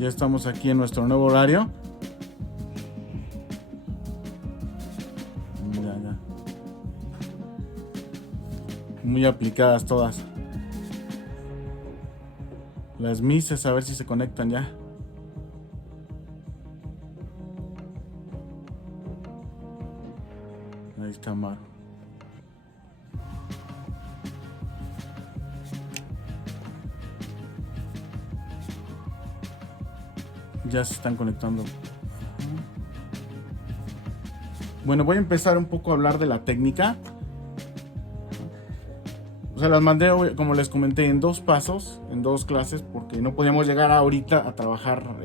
Ya estamos aquí en nuestro nuevo horario. Ya. Muy aplicadas todas. Las mises, a ver si se conectan ya. Ahí está Maru. Ya se están conectando. Bueno, voy a empezar un poco a hablar de la técnica. O sea, las mandé, como les comenté, en 2 pasos, en 2 clases, porque no podíamos llegar ahorita a trabajar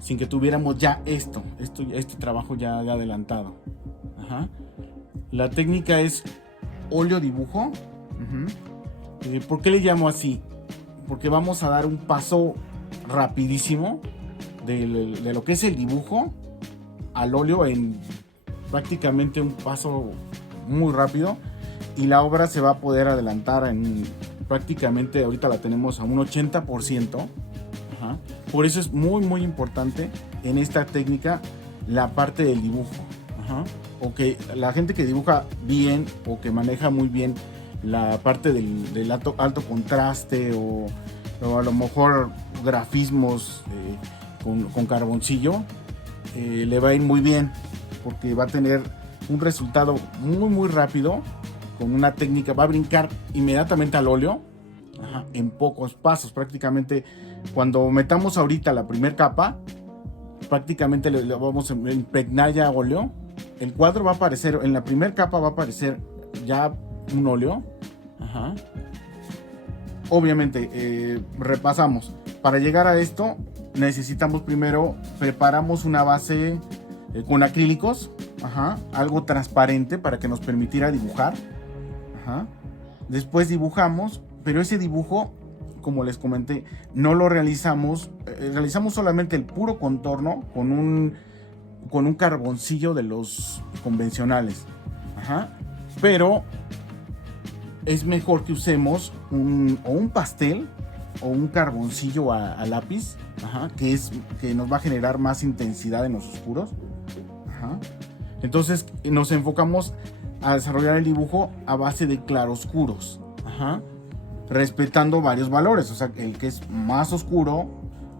sin que tuviéramos ya este trabajo ya adelantado. Ajá. La técnica es óleo dibujo. ¿Por qué le llamo así? Porque vamos a dar un paso rapidísimo de lo que es el dibujo al óleo en prácticamente un paso muy rápido, y la obra se va a poder adelantar en prácticamente, ahorita la tenemos a un 80%. Ajá. Por eso es muy importante en esta técnica la parte del dibujo. Ajá. O que la gente que dibuja bien o que maneja muy bien la parte del alto contraste o a lo mejor grafismos con carboncillo, le va a ir muy bien, porque va a tener un resultado muy rápido con una técnica. Va a brincar inmediatamente al óleo. Ajá, en pocos pasos. Prácticamente cuando metamos ahorita la primera capa, prácticamente le vamos a impregnar ya óleo. El cuadro va a aparecer, en la primera capa va a aparecer ya un óleo. Ajá. Obviamente repasamos. Para llegar a esto necesitamos primero, preparamos una base con acrílicos. Ajá, algo transparente para que nos permitiera dibujar. Ajá. Después dibujamos, pero ese dibujo, como les comenté, no lo realizamos solamente el puro contorno con un carboncillo de los convencionales. Ajá. Pero es mejor que usemos un pastel o un carboncillo a lápiz. Ajá, que nos va a generar más intensidad en los oscuros. Ajá. Entonces nos enfocamos a desarrollar el dibujo a base de claroscuros. Ajá. Respetando varios valores, o sea, el que es más oscuro,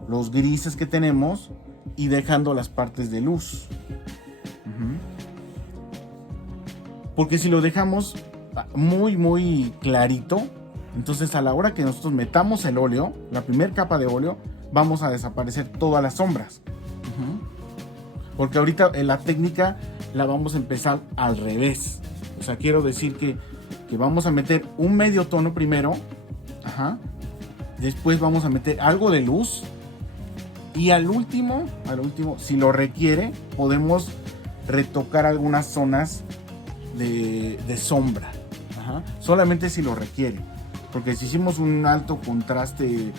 los grises que tenemos, y dejando las partes de luz. Porque si lo dejamos muy clarito, entonces a la hora que nosotros metamos el óleo, la primera capa de óleo, vamos a desaparecer todas las sombras. Porque ahorita en la técnica la vamos a empezar al revés. O sea, quiero decir que vamos a meter un medio tono primero. Ajá. Después vamos a meter algo de luz. Y al último, si lo requiere, podemos retocar algunas zonas de sombra. Ajá. Solamente si lo requiere. Porque si hicimos un alto contraste,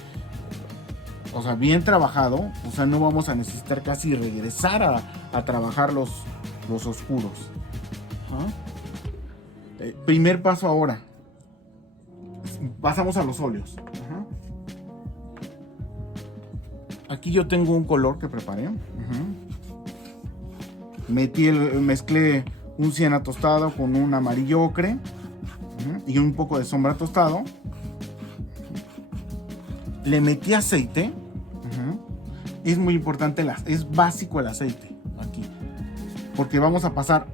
o sea, bien trabajado, o sea, no vamos a necesitar casi regresar a trabajar los oscuros. Ajá. Primer paso ahora. Pasamos a los óleos. Ajá. Aquí yo tengo un color que preparé. Ajá. Mezclé un siena tostado con un amarillo ocre. Ajá. Y un poco de sombra tostado. Le metí aceite. Ajá. Es muy importante, es básico el aceite aquí. Porque vamos a pasar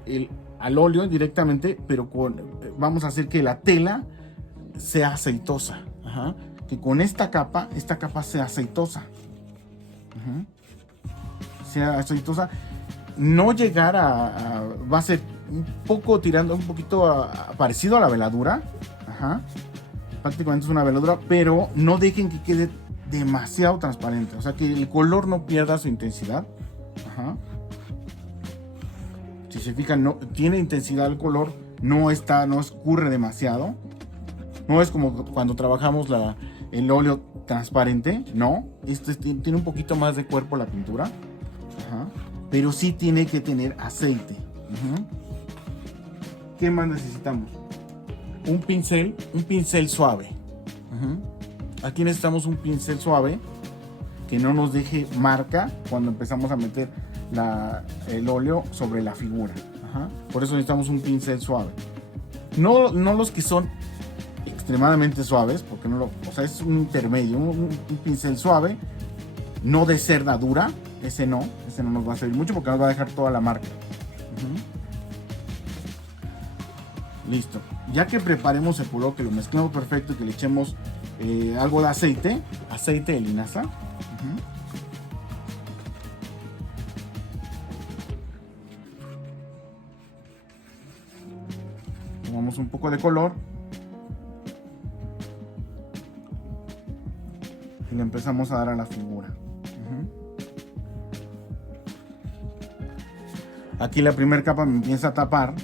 al óleo directamente, pero vamos a hacer que la tela sea aceitosa. Ajá. Que con esta capa sea aceitosa. Ajá. Sea aceitosa. No llegar va a ser un poco tirando un poquito parecido a la veladura. Ajá. Prácticamente es una veladura, pero no dejen que quede demasiado transparente. O sea, que el color no pierda su intensidad. Ajá. Si se fijan, no tiene intensidad el color, no escurre demasiado. No es como cuando trabajamos el óleo transparente, no. Tiene un poquito más de cuerpo la pintura. Ajá. Pero sí tiene que tener aceite. Ajá. ¿Qué más necesitamos? Un pincel suave. Aquí necesitamos un pincel suave que no nos deje marca cuando empezamos a meter el óleo sobre la figura. Ajá. Por eso necesitamos un pincel suave. No los que son extremadamente suaves, porque o sea, es un intermedio, un pincel suave, no de cerda dura, ese no nos va a servir mucho porque nos va a dejar toda la marca. Listo. Ya que preparemos el color, que lo mezclamos perfecto y que le echemos algo de aceite de linaza. Tomamos un poco de color y le empezamos a dar a la figura. Aquí la primera capa me empieza a tapar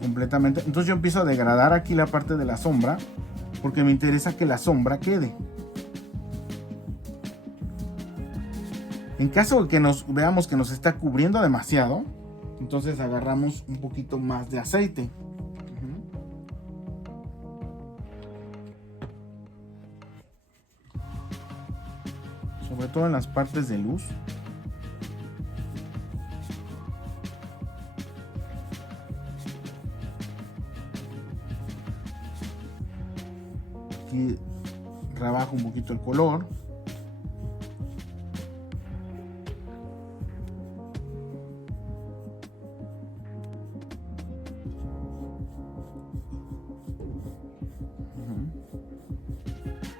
completamente, entonces yo empiezo a degradar aquí la parte de la sombra porque me interesa que la sombra quede. En caso de que veamos que nos está cubriendo demasiado, entonces agarramos un poquito más de aceite. Sobre todo en las partes de luz. Aquí rebajo un poquito el color.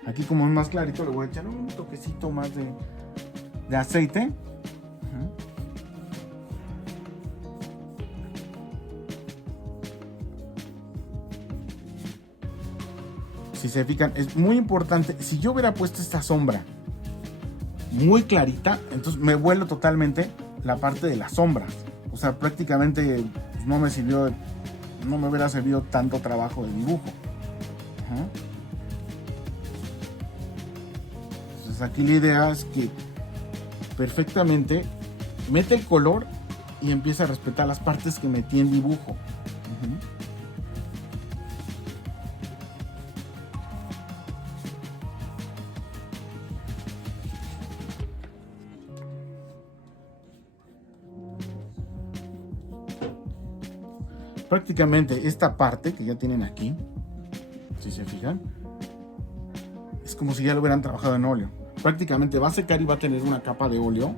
Aquí como es más clarito le voy a echar un toquecito más de aceite. Si se fijan, es muy importante. Si yo hubiera puesto esta sombra muy clarita, entonces me vuelo totalmente la parte de las sombras. O sea, prácticamente pues, no me hubiera servido tanto trabajo de dibujo. Entonces aquí la idea es que perfectamente mete el color y empieza a respetar las partes que metí en dibujo. Prácticamente esta parte que ya tienen aquí, si se fijan, es como si ya lo hubieran trabajado en óleo. Prácticamente va a secar y va a tener una capa de óleo.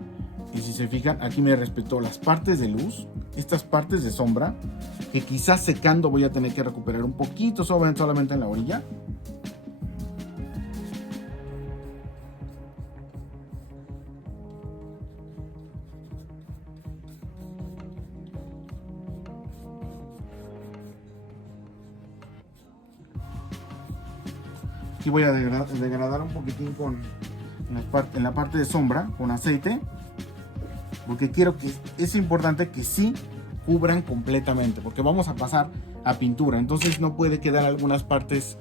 Y si se fijan, aquí me respetó las partes de luz, estas partes de sombra, que quizás secando voy a tener que recuperar un poquito solamente en la orilla. Aquí voy a degradar un poquitín en la parte de sombra con aceite, porque quiero que es importante que sí cubran completamente, porque vamos a pasar a pintura, entonces no puede quedar algunas partes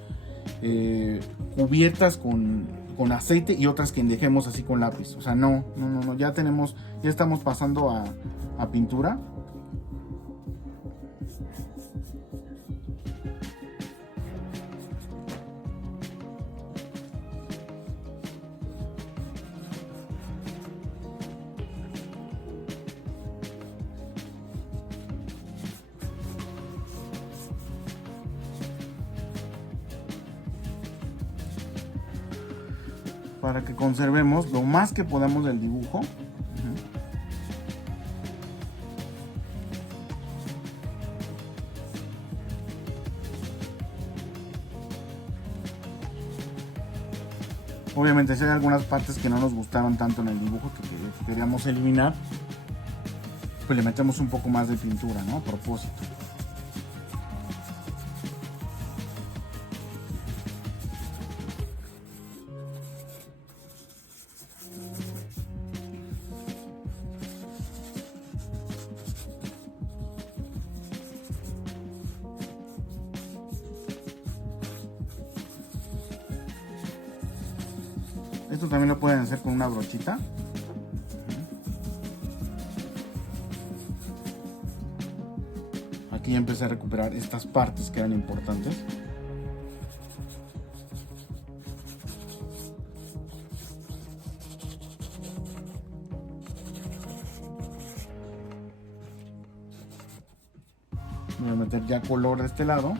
cubiertas con aceite y otras que dejemos así con lápiz. O sea, no, ya estamos pasando a pintura. Para que conservemos lo más que podamos del dibujo. Obviamente si hay algunas partes que no nos gustaron tanto en el dibujo que queríamos eliminar, pues le metemos un poco más de pintura, ¿no? A propósito. Esto también lo pueden hacer con una brochita. Aquí ya empecé a recuperar estas partes que eran importantes. Voy a meter ya color de este lado.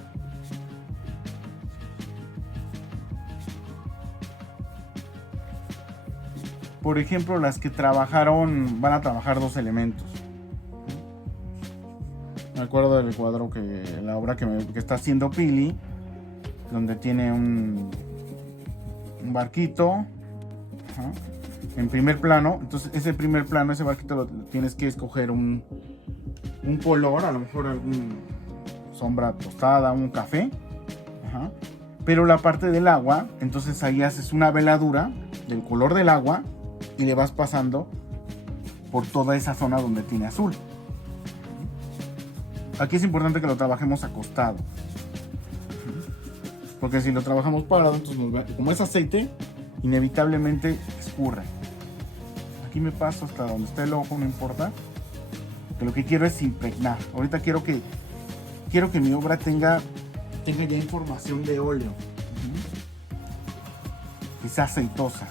Por ejemplo, las que trabajaron, van a trabajar 2 elementos. Me acuerdo del cuadro la obra que está haciendo Pili, donde tiene un barquito. Ajá. En primer plano. Entonces ese primer plano, ese barquito lo tienes que escoger un color, a lo mejor algún sombra tostada, un café. Ajá. Pero la parte del agua, entonces ahí haces una veladura del color del agua y le vas pasando por toda esa zona donde tiene azul. Aquí es importante que lo trabajemos acostado, porque si lo trabajamos parado, entonces como es aceite, inevitablemente escurre. Aquí me paso hasta donde esté el ojo, no importa, que lo que quiero es impregnar. Ahorita quiero que mi obra tenga ya información de óleo, que sea aceitosa.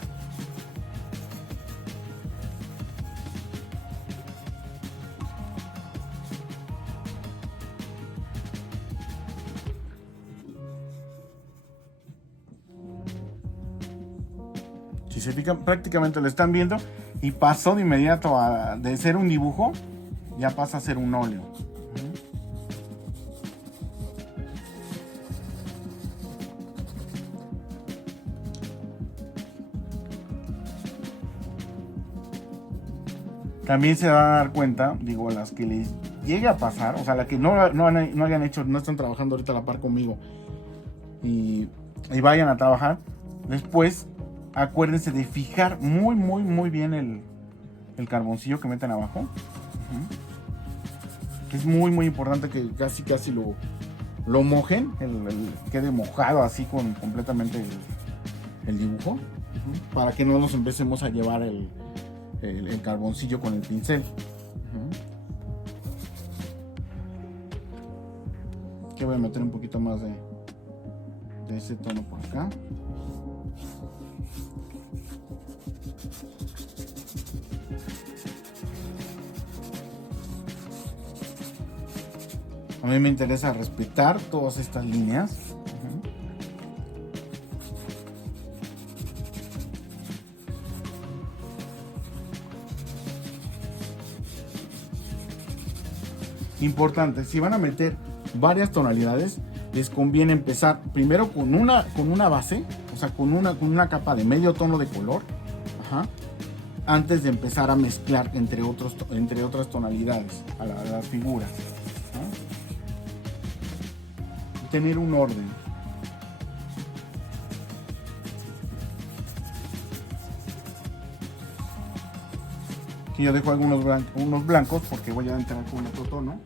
Si se fijan, prácticamente lo están viendo y pasó de inmediato de ser un dibujo, ya pasa a ser un óleo. También se van a dar cuenta, digo, a las que les llegue a pasar, o sea, las que no hayan hecho, no están trabajando ahorita a la par conmigo y vayan a trabajar, después acuérdense de fijar muy bien el carboncillo que meten abajo. Es muy importante que casi lo mojen, quede mojado así completamente el dibujo, para que no nos empecemos a llevar el carboncillo con el pincel. Que voy a meter un poquito más de ese tono por acá. A mí me interesa respetar todas estas líneas. Importante, si van a meter varias tonalidades, les conviene empezar primero con una base, o sea, con una capa de medio tono de color, antes de empezar a mezclar entre otras tonalidades a las figuras. Tener un orden. Aquí yo dejo unos blancos porque voy a entrar con otro tono.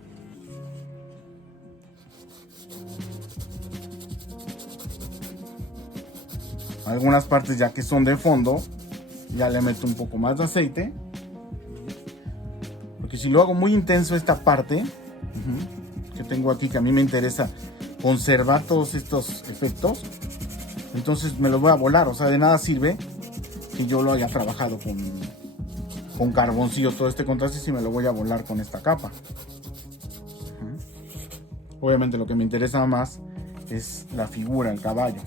Algunas partes ya que son de fondo, ya le meto un poco más de aceite, porque si lo hago muy intenso esta parte que tengo aquí, que a mí me interesa conservar todos estos efectos, entonces me los voy a volar. O sea, de nada sirve que yo lo haya trabajado con carboncillo todo este contraste si me lo voy a volar con esta capa. Obviamente lo que me interesa más es la figura, el caballo.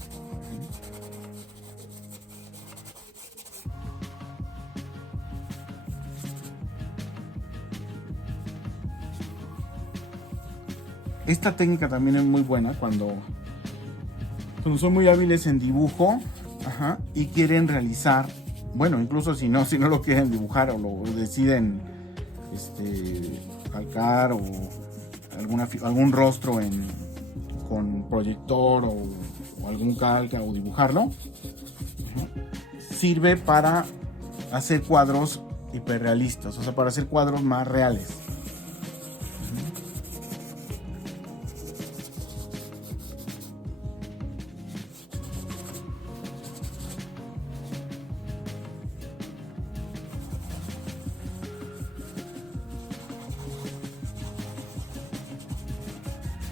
Esta técnica también es muy buena cuando son muy hábiles en dibujo, y quieren realizar, bueno, incluso si no lo quieren dibujar o lo deciden calcar o algún rostro con proyector o algún calca o dibujarlo, sirve para hacer cuadros hiperrealistas, o sea, para hacer cuadros más reales.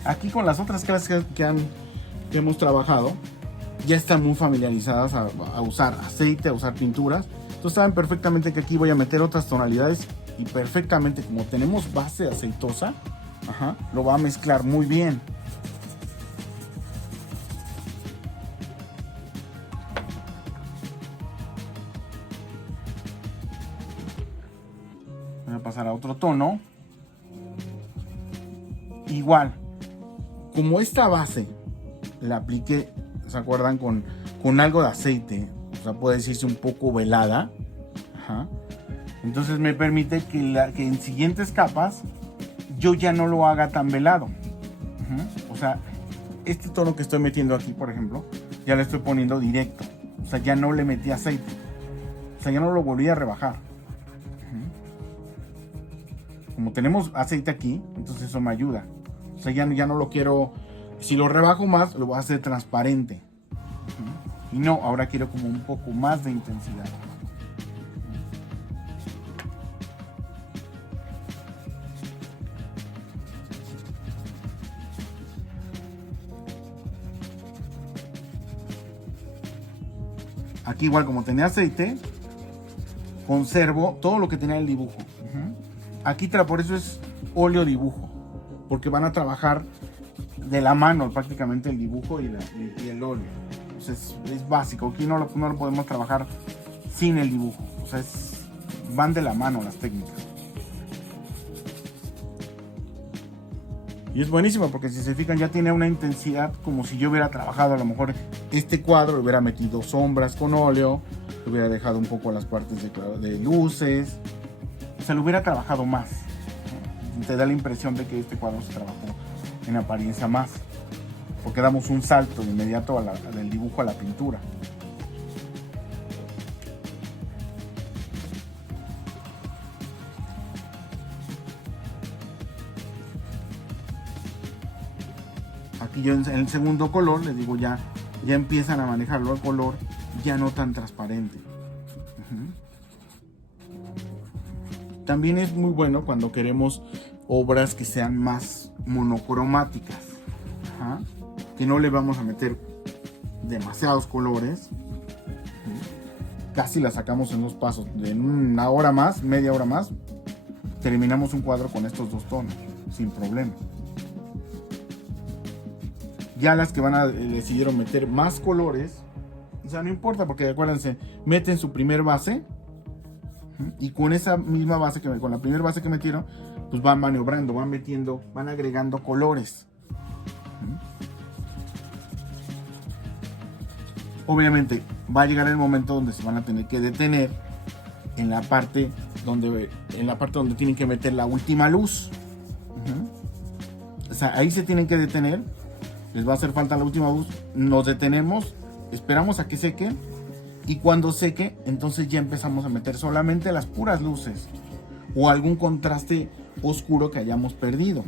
Aquí con las otras clases que hemos trabajado, ya están muy familiarizadas a usar aceite, a usar pinturas. Entonces saben perfectamente que aquí voy a meter otras tonalidades y perfectamente, como tenemos base aceitosa, Ajá, lo va a mezclar muy bien. Voy a pasar a otro tono. Igual, como esta base la apliqué, ¿se acuerdan? Con algo de aceite, o sea, puede decirse un poco velada. Ajá. Entonces me permite que en siguientes capas yo ya no lo haga tan velado. O sea, este tono que estoy metiendo aquí, por ejemplo, ya le estoy poniendo directo. O sea, ya no le metí aceite. O sea, ya no lo volví a rebajar. Como tenemos aceite aquí, entonces eso me ayuda. O sea, ya no lo quiero. Si lo rebajo más, lo voy a hacer transparente. Y no, ahora quiero como un poco más de intensidad. Aquí igual, como tenía aceite, conservo todo lo que tenía el dibujo. Aquí por eso es óleo dibujo, porque van a trabajar de la mano prácticamente el dibujo y el óleo. Entonces es básico, aquí no lo podemos trabajar sin el dibujo. O sea, van de la mano las técnicas. Y es buenísimo porque si se fijan ya tiene una intensidad como si yo hubiera trabajado a lo mejor este cuadro, le hubiera metido sombras con óleo, le hubiera dejado un poco las partes de luces, o sea, lo hubiera trabajado más. Te da la impresión de que este cuadro se trabajó en apariencia más, porque damos un salto de inmediato del dibujo a la pintura. Aquí yo en el segundo color, les digo, ya empiezan a manejarlo el color ya no tan transparente. También es muy bueno cuando queremos obras que sean más monocromáticas. Que no le vamos a meter demasiados colores. Casi la sacamos en 2 pasos. En una hora más, media hora más, terminamos un cuadro con estos 2 tonos, sin problema. Ya las que decidieron meter más colores, o sea, no importa, porque acuérdense, meten su primer base y con esa misma base, con la primera base que metieron, pues van maniobrando, van agregando colores. Obviamente va a llegar el momento donde se van a tener que detener en la parte donde tienen que meter la última luz. O sea, ahí se tienen que detener. Les va a hacer falta la última luz. Nos detenemos, esperamos a que seque. Y cuando seque, entonces ya empezamos a meter solamente las puras luces o algún contraste oscuro que hayamos perdido.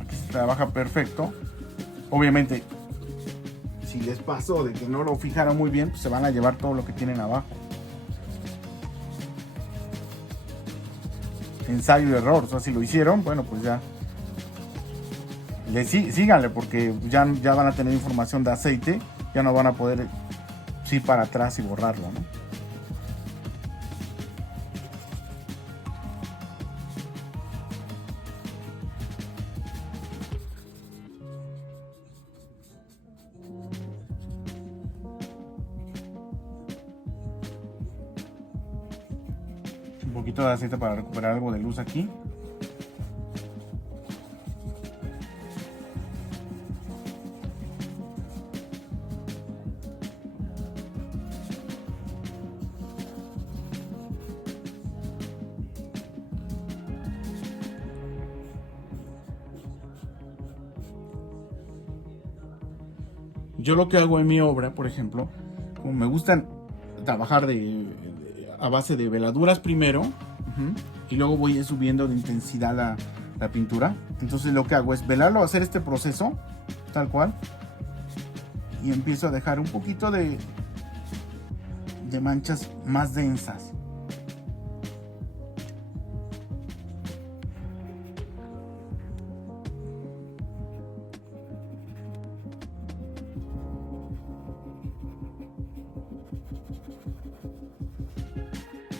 Aquí se trabaja perfecto. Obviamente, si les pasó de que no lo fijaron muy bien, pues se van a llevar todo lo que tienen abajo. Ensayo y error. O sea, si lo hicieron, bueno, pues ya síganle, porque ya van a tener información de aceite, ya no van a poder ir para atrás y borrarlo, ¿no? Un poquito de aceite para recuperar algo de luz aquí. Yo lo que hago en mi obra, por ejemplo, como me gusta trabajar a base de veladuras primero, y luego voy subiendo de intensidad la pintura. Entonces lo que hago es velarlo, hacer este proceso tal cual, y empiezo a dejar un poquito de manchas más densas.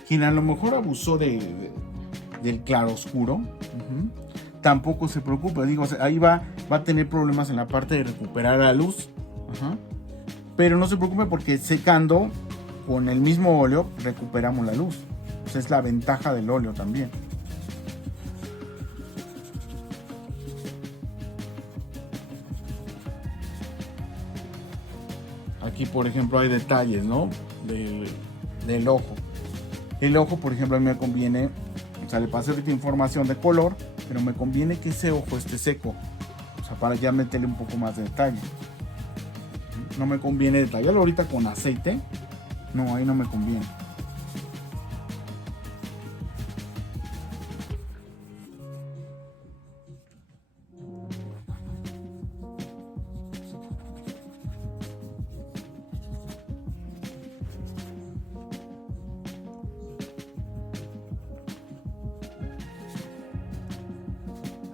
Quien a lo mejor abusó del claroscuro, tampoco se preocupe. Digo, ahí va a tener problemas en la parte de recuperar la luz. Pero no se preocupe porque secando con el mismo óleo recuperamos la luz. Esa es la ventaja del óleo también. Aquí, por ejemplo, hay detalles, ¿no? Del ojo. El ojo, por ejemplo, a mí me conviene, o sea, le pasé ahorita información de color, pero me conviene que ese ojo esté seco, o sea, para ya meterle un poco más de detalle. No me conviene detallarlo ahorita con aceite, no, ahí no me conviene.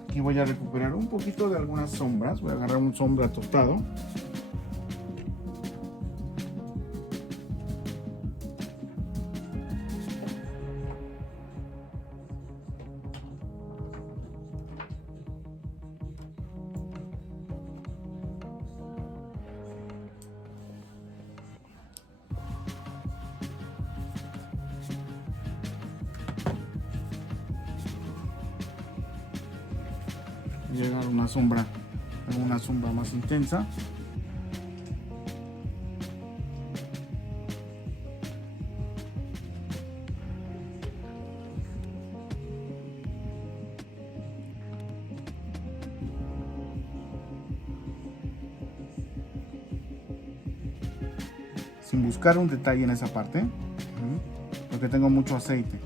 Aquí voy a recuperar un poquito de algunas sombras. Voy a agarrar un sombra tostado. Llegar una sombra más intensa. Sin buscar un detalle en esa parte, porque tengo mucho aceite.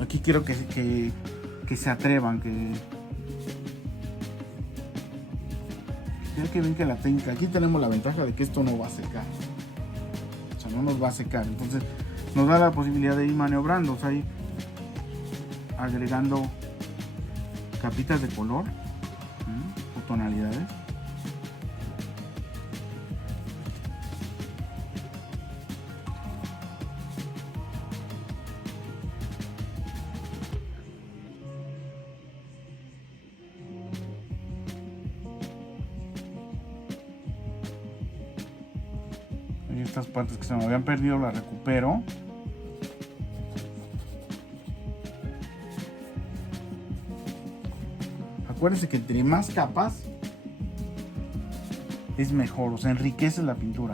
Aquí quiero que se atrevan, que ven que la técnica. Aquí tenemos la ventaja de que esto no va a secar, o sea, no nos va a secar, entonces nos da la posibilidad de ir maniobrando, o sea, ir agregando capitas de color o tonalidades. Estas partes que se me habían perdido las recupero. Acuérdense que entre más capas es mejor, o sea, enriquece la pintura.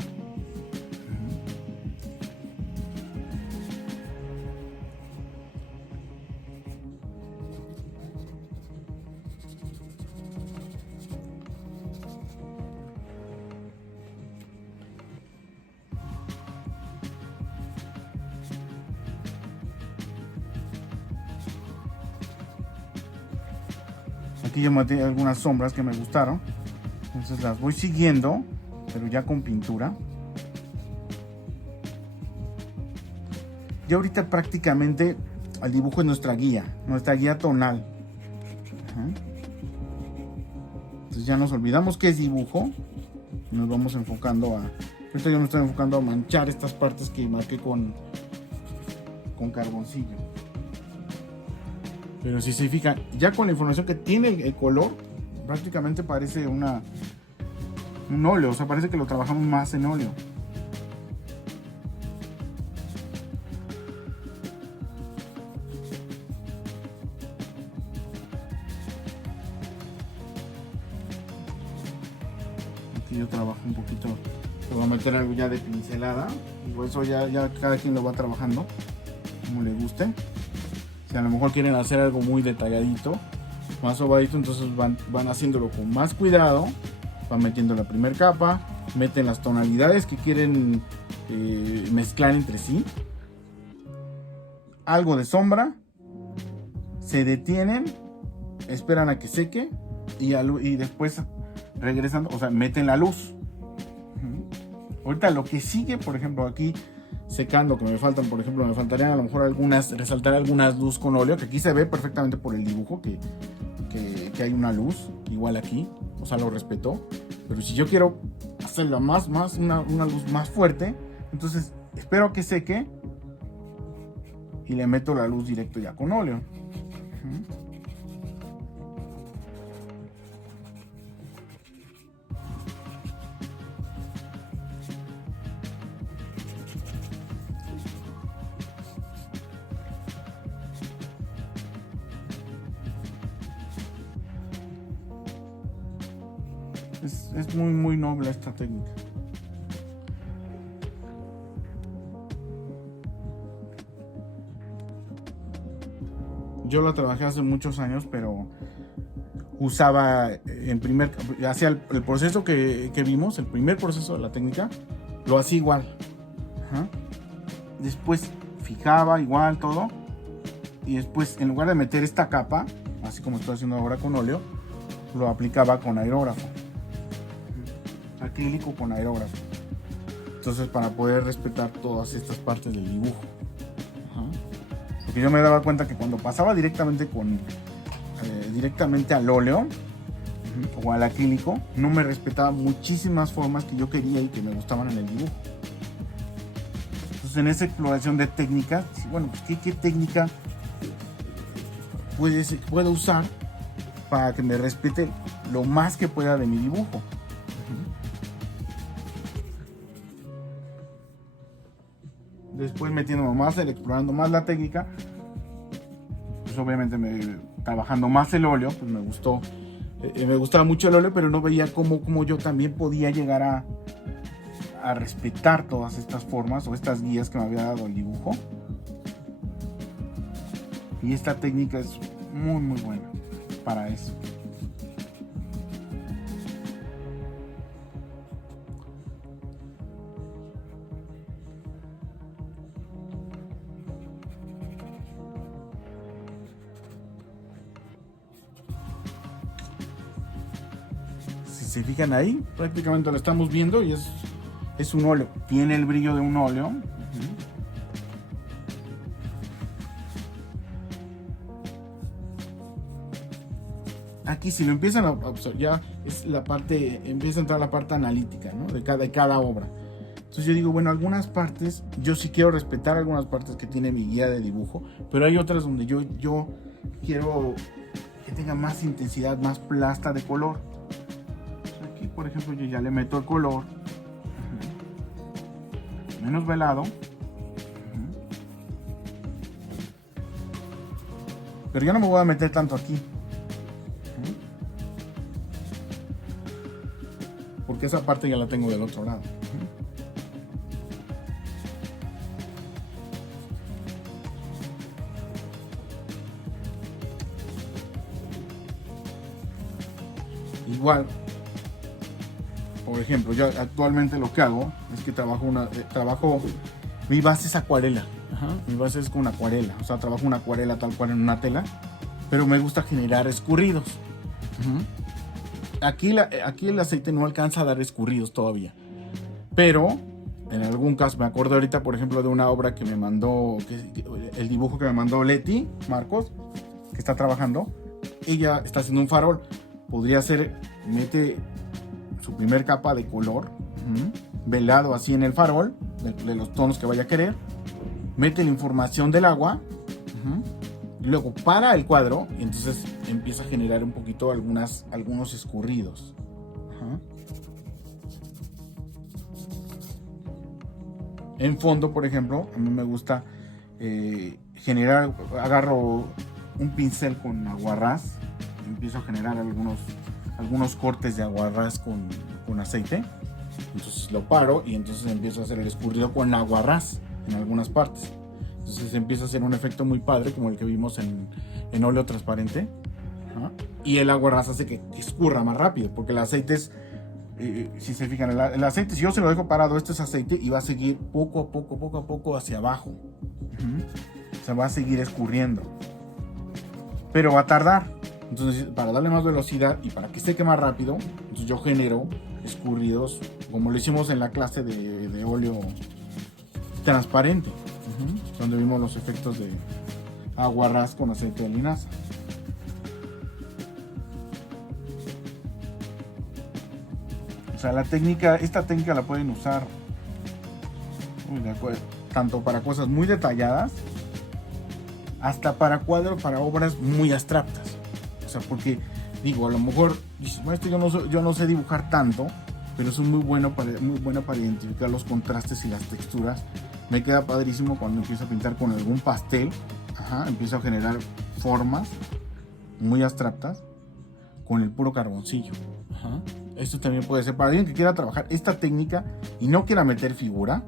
Aquí yo metí algunas sombras que me gustaron, entonces las voy siguiendo, pero ya con pintura. Ya ahorita prácticamente el dibujo es nuestra guía tonal. Entonces ya nos olvidamos que es dibujo, nos vamos enfocando a... Ahorita yo me estoy enfocando a manchar estas partes que marqué con carboncillo. Pero si se fijan, ya con la información que tiene el color, prácticamente parece un óleo, o sea, parece que lo trabajamos más en óleo. Aquí yo trabajo un poquito, le voy a meter algo ya de pincelada, y por eso ya cada quien lo va trabajando como le guste. Si a lo mejor quieren hacer algo muy detalladito, más sobadito, entonces van haciéndolo con más cuidado, van metiendo la primera capa, meten las tonalidades que quieren mezclar entre sí, algo de sombra, se detienen, esperan a que seque y después regresan, o sea, meten la luz. Ahorita lo que sigue, por ejemplo, aquí secando, que me faltan, por ejemplo, me faltarían a lo mejor resaltar algunas luz con óleo, que aquí se ve perfectamente por el dibujo que hay una luz, igual aquí, o sea, lo respetó. Pero si yo quiero hacerla una luz más fuerte, entonces espero a que seque y le meto la luz directo ya con óleo. Es muy, muy noble esta técnica. Yo la trabajé hace muchos años, pero usaba hacía el proceso que vimos, el primer proceso de la técnica, lo hacía igual. Ajá. Después fijaba igual todo, y después, en lugar de meter esta capa, así como estoy haciendo ahora con óleo, lo aplicaba con aerógrafo, acrílico con aerógrafo. Entonces, para poder respetar todas estas partes del dibujo. Ajá. Porque yo me daba cuenta que cuando pasaba directamente al óleo o al acrílico, no me respetaba muchísimas formas que yo quería y que me gustaban en el dibujo. Entonces, en esa exploración de técnicas, bueno, pues, ¿qué técnica puedo usar para que me respete lo más que pueda de mi dibujo? Después, metiéndome más, explorando más la técnica, pues obviamente trabajando más el óleo, pues me gustaba mucho el óleo, pero no veía cómo yo también podía llegar a respetar todas estas formas o estas guías que me había dado el dibujo. Y esta técnica es muy, muy buena para eso. Si se fijan ahí, prácticamente lo estamos viendo y es un óleo. Tiene el brillo de un óleo. Aquí, si lo empiezan a observar, ya es empieza a entrar la parte analítica, ¿no? de cada obra. Entonces yo digo, bueno, algunas partes, yo sí quiero respetar algunas partes que tiene mi guía de dibujo, pero hay otras donde yo quiero que tenga más intensidad, más plasta de color. Aquí, por ejemplo, yo ya le meto el color menos velado, pero yo no me voy a meter tanto aquí, porque esa parte ya la tengo del otro lado. Igual, por ejemplo, yo actualmente lo que hago es que trabajo mi base es acuarela. Mi base es con acuarela, o sea, trabajo una acuarela tal cual en una tela, pero me gusta generar escurridos. Aquí el aceite no alcanza a dar escurridos todavía, pero en algún caso, me acuerdo ahorita, por ejemplo, de una obra que me mandó, el dibujo que me mandó Leti Marcos, que está trabajando. Ella está haciendo un farol. Podría ser, mete su primer capa de color, velado así en el farol, de los tonos que vaya a querer, mete la información del agua, luego para el cuadro y entonces empieza a generar un poquito algunos escurridos. En fondo, por ejemplo, a mí me gusta agarro un pincel con aguarrás, empiezo a generar algunos cortes de aguarrás con aceite, entonces lo paro y entonces empiezo a hacer el escurrido con aguarrás en algunas partes. Entonces empieza a hacer un efecto muy padre como el que vimos en óleo transparente. Y el aguarrás hace que escurra más rápido, porque el aceite es, si se fijan, el aceite, si yo se lo dejo parado, esto es aceite y va a seguir poco a poco hacia abajo. Se va a seguir escurriendo, pero va a tardar. Entonces, para darle más velocidad y para que seque más rápido, entonces yo genero escurridos como lo hicimos en la clase de óleo transparente, donde vimos los efectos de agua ras con aceite de linaza. O sea, esta técnica la pueden usar tanto para cosas muy detalladas hasta para cuadros, para obras muy abstractas. O sea, porque digo, a lo mejor dices, maestro, yo no sé dibujar tanto, pero es muy buena para identificar los contrastes y las texturas. Me queda padrísimo cuando empiezo a pintar con algún pastel. Empiezo a generar formas muy abstractas con el puro carboncillo. Esto también puede ser para alguien que quiera trabajar esta técnica y no quiera meter figura.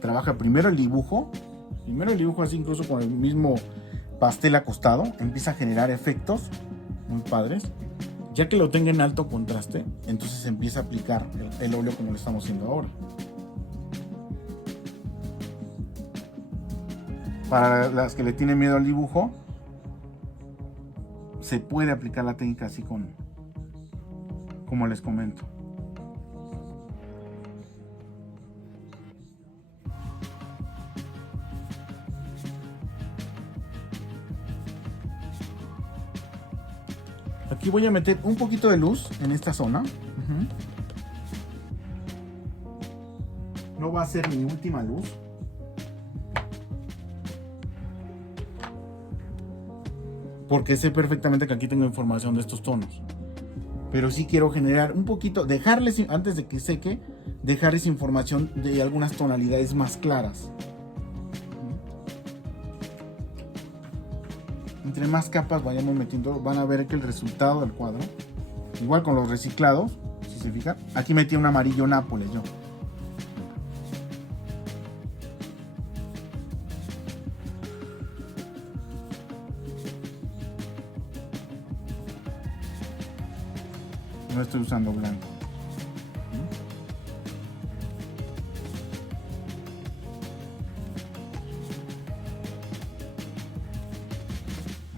Trabaja primero el dibujo así, incluso con el mismo pastel acostado, empieza a generar efectos muy padres. Ya que lo tenga en alto contraste, entonces empieza a aplicar el óleo como lo estamos haciendo ahora. Para las que le tienen miedo al dibujo, se puede aplicar la técnica así como les comento. Aquí voy a meter un poquito de luz en esta zona. No va a ser mi última luz. Porque sé perfectamente que aquí tengo información de estos tonos. Pero sí quiero generar un poquito, dejarles, antes de que seque, dejarles información de algunas tonalidades más claras. Entre más capas vayamos metiendo, van a ver que el resultado del cuadro, igual con los reciclados, si se fijan, aquí metí un amarillo Nápoles yo. No estoy usando blanco.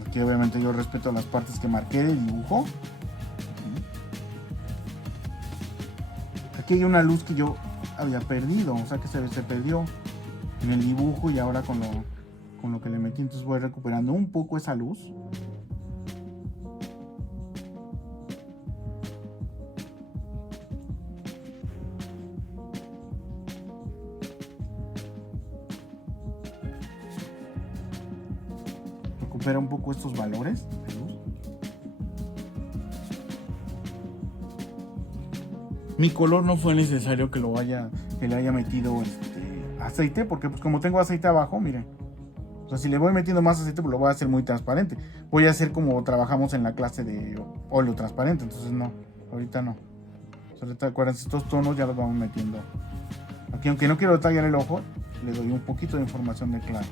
Aquí obviamente yo respeto las partes que marqué del dibujo. Aquí hay una luz que yo había perdido, o sea que se perdió en el dibujo, y ahora con lo que le metí, entonces voy recuperando un poco esa luz. Recupera un poco estos valores de luz. Mi color no fue necesario que le haya metido aceite, porque pues como tengo aceite abajo, miren. O sea, si le voy metiendo más aceite, pues lo voy a hacer muy transparente. Voy a hacer como trabajamos en la clase de óleo transparente, entonces no, ahorita no. Ahorita acuérdense, estos tonos ya los vamos metiendo. Aquí, aunque no quiero detallar el ojo, le doy un poquito de información de claro.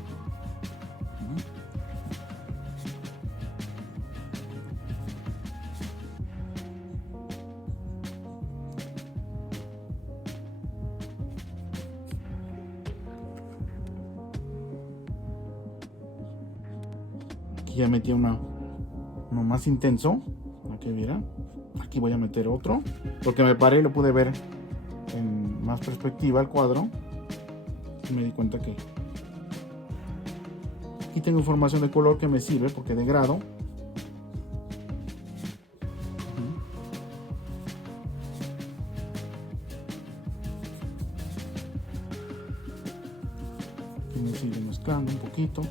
Ya metí uno más intenso, para que vieran. Aquí voy a meter otro, porque me paré y lo pude ver en más perspectiva el cuadro, y me di cuenta que aquí tengo información de color que me sirve, porque de grado aquí me sigue mezclando un poquito.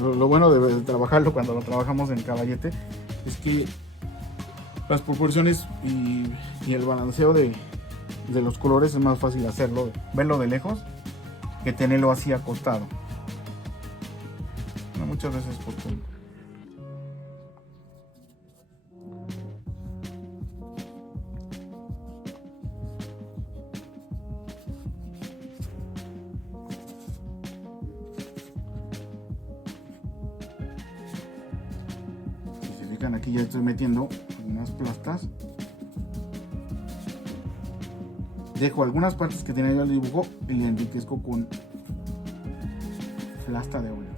Lo bueno de trabajarlo cuando lo trabajamos en caballete es que las proporciones y el balanceo de los colores es más fácil hacerlo, verlo de lejos, que tenerlo así acostado. No, muchas veces porque aquí ya estoy metiendo unas plastas. Dejo algunas partes que tiene yo el dibujo y le enriquezco con plasta de óleo.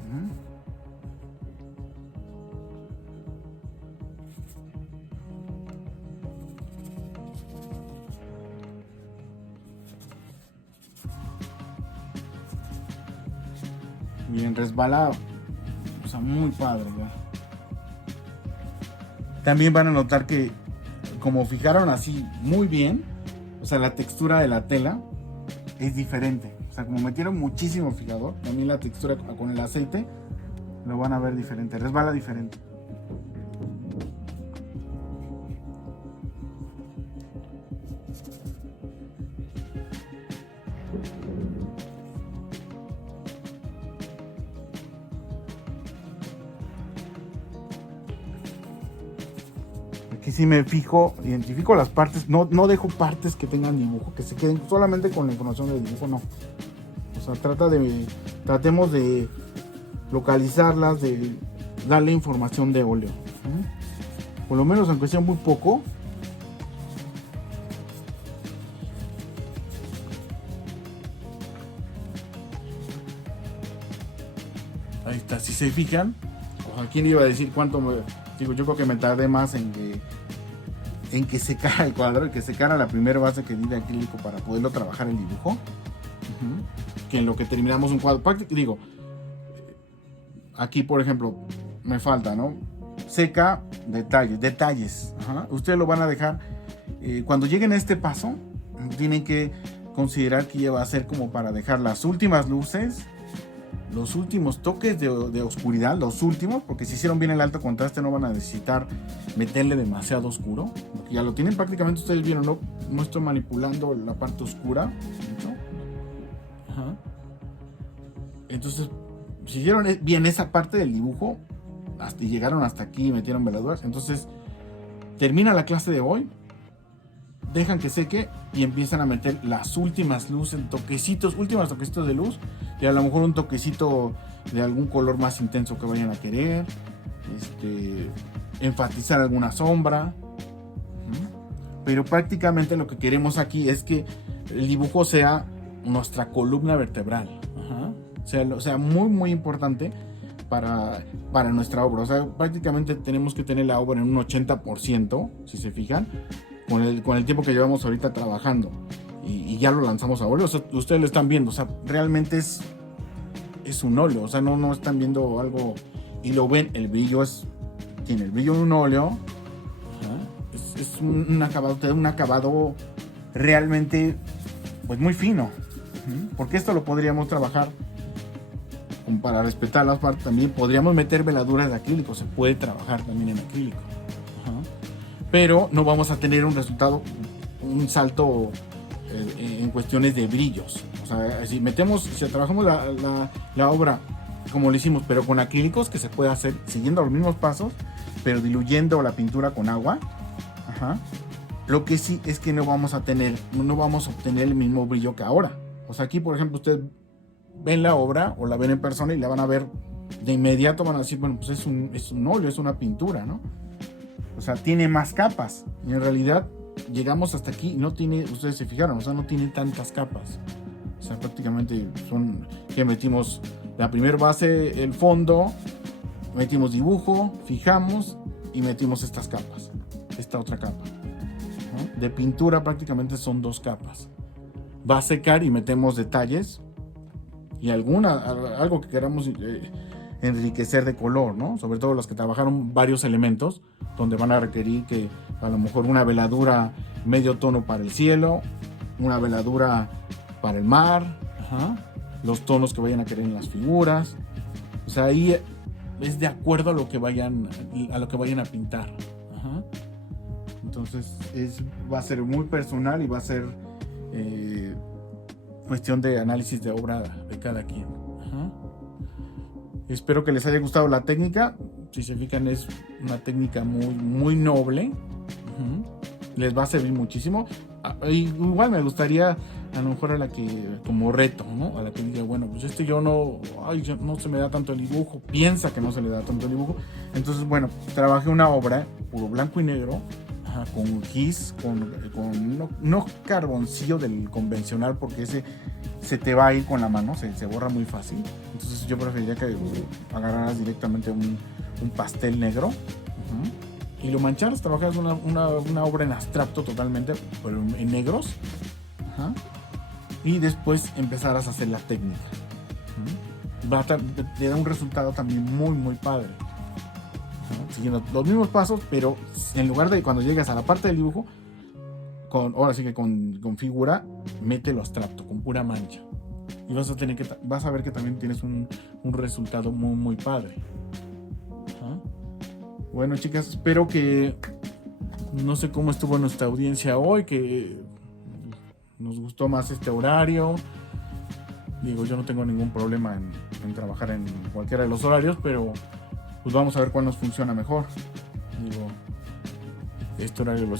Miren, resbala, o sea, muy padre, ¿verdad? También van a notar que como fijaron así muy bien, o sea, la textura de la tela es diferente. O sea, como metieron muchísimo fijador, también la textura con el aceite lo van a ver diferente, resbala diferente. Aquí sí me fijo, identifico las partes, no dejo partes que tengan dibujo, que se queden solamente con la información del dibujo, no. O sea, tratemos de localizarlas, de darle información de óleo. Por lo menos aunque sea muy poco. Ahí está, si se fijan, o sea, ¿quién iba a decir cuánto digo, yo creo que me tardé más en que secara el cuadro y que secara la primera base que di de acrílico para poderlo trabajar el dibujo, que en lo que terminamos un cuadro. Digo, aquí por ejemplo me falta, ¿no? Seca, detalles. Ustedes lo van a dejar, cuando lleguen a este paso, tienen que considerar que ya va a ser como para dejar las últimas luces, los últimos toques de oscuridad, los últimos, porque si hicieron bien el alto contraste no van a necesitar meterle demasiado oscuro, porque ya lo tienen prácticamente, ustedes vieron, no estoy manipulando la parte oscura, ¿no? Entonces, si hicieron bien esa parte del dibujo, y llegaron hasta aquí y metieron veladuras, entonces termina la clase de hoy, dejan que seque y empiezan a meter las últimas luces, últimos toquecitos de luz, y a lo mejor un toquecito de algún color más intenso que vayan a querer, enfatizar alguna sombra. Pero prácticamente lo que queremos aquí es que el dibujo sea nuestra columna vertebral. O sea, muy muy importante para nuestra obra. O sea, prácticamente tenemos que tener la obra en un 80%, si se fijan, con el tiempo que llevamos ahorita trabajando, y ya lo lanzamos a óleo. O sea, ustedes lo están viendo, o sea, realmente es un óleo, o sea, no están viendo algo y lo ven, tiene el brillo de un óleo. Es un acabado realmente pues muy fino, porque esto lo podríamos trabajar para respetar las partes. También podríamos meter veladuras de acrílico, se puede trabajar también en acrílico. Pero no vamos a tener un salto en cuestiones de brillos. O sea, si trabajamos la obra como lo hicimos, pero con acrílicos, que se puede hacer siguiendo los mismos pasos, pero diluyendo la pintura con agua. Lo que sí es que no vamos a obtener el mismo brillo que ahora. O sea, aquí por ejemplo ustedes ven la obra o la ven en persona y la van a ver de inmediato, van a decir, bueno, pues es un óleo, es una pintura, ¿no? O sea, tiene más capas. Y en realidad llegamos hasta aquí y no tiene, ustedes se fijaron, o sea, no tiene tantas capas. O sea, prácticamente que metimos la primera base, el fondo, metimos dibujo, fijamos y metimos estas capas, esta otra capa. De pintura prácticamente son 2 capas. Va a secar y metemos detalles y algo que queramos enriquecer de color, ¿no? Sobre todo los que trabajaron varios elementos, donde van a requerir que a lo mejor una veladura medio tono para el cielo, una veladura para el mar, los tonos que vayan a querer en las figuras. O sea, ahí es de acuerdo a lo que vayan a pintar. Entonces va a ser muy personal y va a ser cuestión de análisis de obra de cada quien. Espero que les haya gustado la técnica. Si se fijan, es una técnica muy, muy noble. Les va a servir muchísimo. Igual me gustaría, a lo mejor, a la que, como reto, ¿no? A la que diga, bueno, pues yo no se me da tanto el dibujo. Piensa que no se le da tanto el dibujo. Entonces, bueno, trabajé una obra puro blanco y negro, con gis, no carboncillo del convencional, porque ese se te va a ir con la mano, se borra muy fácil. Entonces yo preferiría que agarraras directamente un pastel negro, y lo mancharas, trabajaras una obra en abstracto totalmente, pero en negros, y después empezaras a hacer la técnica. te da un resultado también muy, muy padre. Siguiendo los mismos pasos, pero en lugar de cuando llegas a la parte del dibujo, ahora sí que con figura, mételo abstracto, con pura mancha. Y vas a ver que también tienes un resultado muy, muy padre. Bueno, chicas, espero que, no sé cómo estuvo nuestra audiencia hoy, que nos gustó más este horario. Digo, yo no tengo ningún problema en trabajar en cualquiera de los horarios, pero pues vamos a ver cuál nos funciona mejor. Digo, este horario lo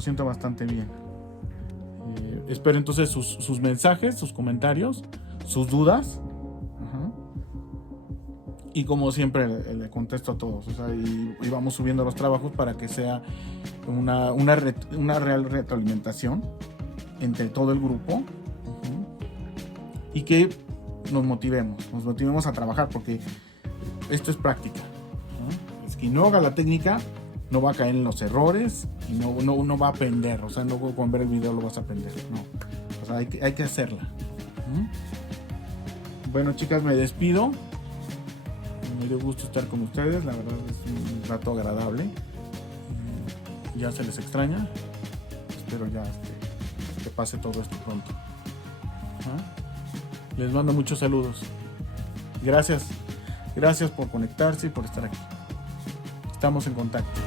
siento bastante bien. Espero entonces sus mensajes, sus comentarios, sus dudas. Y como siempre le contesto a todos. O sea, y vamos subiendo los trabajos para que sea una real retroalimentación entre todo el grupo. Y que nos motivemos a trabajar, porque esto es práctica. Es que no haga la técnica, no va a caer en los errores y no va a aprender. O sea, no con ver el video lo vas a aprender. No. O sea, hay que hacerla. Bueno, chicas, me despido. Me dio gusto estar con ustedes. La verdad es un rato agradable. Ya se les extraña. Espero ya que pase todo esto pronto. Les mando muchos saludos. Gracias por conectarse y por estar aquí. Estamos en contacto.